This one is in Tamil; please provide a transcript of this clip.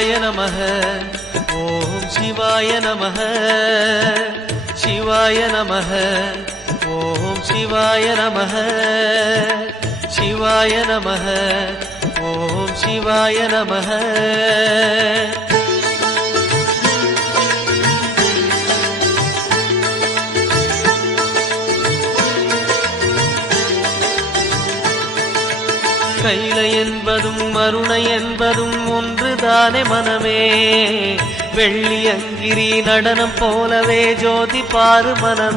சிவாய நமः ஓம் சிவாய நமः சிவாய நமः ஓம் சிவாய நமः சிவாய நமः ஓம் சிவாய நமः கைலை என்பதும் மருணை என்பதும் ஒன்றுதானே மனமே வெள்ளி அங்கிரி நடனம் போலவே ஜோதி பாரு மனமே